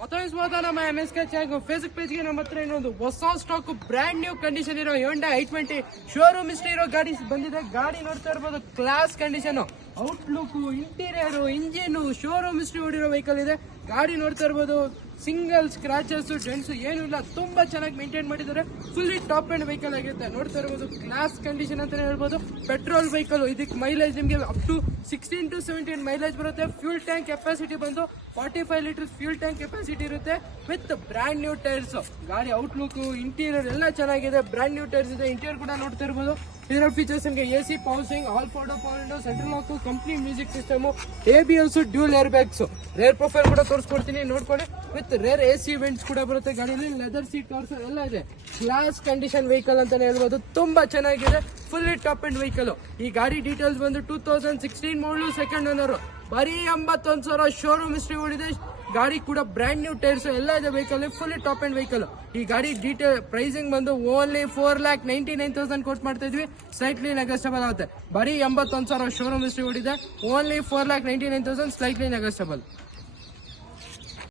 ಮತ್ತೊಂದು ಸ್ವಾಗತ ನಮ್ಮ MSK ಚಾನಲ್ ಫೇಸ್ಬುಕ್ ಪೇಜ್ಗೆ. ನಮ್ಮ ಹತ್ರ ಇನ್ನೊಂದು ಹೊಸ ಸ್ಟಾಕ್ ಬ್ರ್ಯಾಂಡ್ ನ್ಯೂ ಕಂಡೀಷನ್ ಇರೋ Hyundai i20 ಶೋರೂಮ್ ಹಿಸ್ಟ್ರಿ ಇರೋ ಗಾಡಿ ಬಂದಿದೆ. ಗಾಡಿ ನೋಡ್ತಾ ಇರ್ಬೋದು, class condition, outlook, interior, engine, showroom history ಹೊಡಿರೋ ವೆಹಿಕಲ್ ಇದೆ. ಗಾಡಿ ನೋಡ್ತಾ ಇರ್ಬೋದು, ಸಿಂಗಲ್ ಸ್ಕ್ರಾಚಸ್, ಡೆಂಟ್ಸ್ ಏನೂ ಇಲ್ಲ, ತುಂಬಾ ಚೆನ್ನಾಗಿ ಮೇಂಟೈನ್ ಮಾಡಿದ್ದಾರೆ. ಫುಲ್ಲಿ ಟಾಪ್ ಅಂಡ್ ವೆಹಿಕಲ್ ಆಗಿರುತ್ತೆ. ನೋಡ್ತಾ ಇರ್ಬೋದು, ಕ್ಲಾಸ್ ಕಂಡೀಷನ್ ಅಂತಾನೆ ಹೇಳ್ಬೋದು. ಪೆಟ್ರೋಲ್ ವೆಹಿಕಲ್, ಇದಕ್ಕೆ ಮೈಲೇಜ್ ನಿಮಗೆ ಅಪ್ ಟು 16 to 17 ಮೈಲೇಜ್ ಬರುತ್ತೆ. ಫ್ಯೂಲ್ ಟ್ಯಾಂಕ್ ಕೆಪಾಸಿಟಿ ಬಂದು 45 ಲೀಟರ್ಸ್ ಫ್ಯೂಲ್ ಟ್ಯಾಂಕ್ ಕೆಪಾಸಿಟಿ ಇರುತ್ತೆ ವಿತ್ ಬ್ರ್ಯಾಂಡ್ ನ್ಯೂ ಟೈರ್ಸ್. ಗಾಡಿ ಔಟ್ಲುಕ್, ಇಂಟೀರಿಯರ್ ಎಲ್ಲ ಚೆನ್ನಾಗಿದೆ. ಬ್ರ್ಯಾಂಡ್ ನ್ಯೂ ಟೈರ್ಸ್ ಇದೆ. ಇಂಟೀರಿಯರ್ ಕೂಡ ನೋಡ್ತಾ ಇರ್ಬೋದು. ಇದರ ಫೀಚರ್ಸ್ ನಿಮಗೆ AC power, all four door power window, central lock, company music system, ABS, dual air bags, rear profile ಕೂಡ ತೋರಿಸ್ಕೊಡ್ತೀನಿ, ನೋಡ್ಕೊಳ್ಳಿ. ವಿತ್ ರೇರ್ AC ವೆಂಟ್ಸ್ ಕೂಡ ಬರುತ್ತೆ ಗಾಡಿಯಲ್ಲಿ. ಲೆದರ್ ಸೀಟ್ ಕವರ್ಸ್ ಎಲ್ಲ ಇದೆ. ಕ್ಲಾಸ್ ಕಂಡೀಷನ್ ವೆಹಿಕಲ್ ಅಂತಾನೆ ಹೇಳ್ಬೋದು. ತುಂಬಾ ಚೆನ್ನಾಗಿದೆ. Fully top and vehicle. ಈ ಗಾಡಿ ಡೀಟೇಲ್ಸ್ ಬಂದು 2016 ಮಾಡಲು, ಸೆಕೆಂಡ್ ಓನರ್. ಬರೀ 81,000 ಶೋರೂಮ್ ಹಿಸ್ಟ್ರಿ ಓಡಿದೆ. ಗಾಡಿ ಕೂಡ ಬ್ರ್ಯಾಂಡ್ ನ್ಯೂ ಟೈರ್ಸ್ ಎಲ್ಲ ಇದೆ vehicle. Fully top and vehicle. ಈ ಗಾಡಿ ಡೀಟೇಲ್ ಪ್ರೈಸಿಂಗ್ ಬಂದು ಓನ್ಲಿ 4,99,000 ಕೋಟ್ ಮಾಡ್ತಾ ಇದ್ವಿ. ಸ್ಲೈಟ್ಲಿ ನೆಗೋಷಿಯಬಲ್ ಆಗುತ್ತೆ. ಬರೀ 81,000 ಶೋರೂಮ್ ಹಿಸ್ಟ್ರಿ ಓಡಿದೆ. Only 4,99,000 slightly negotiable.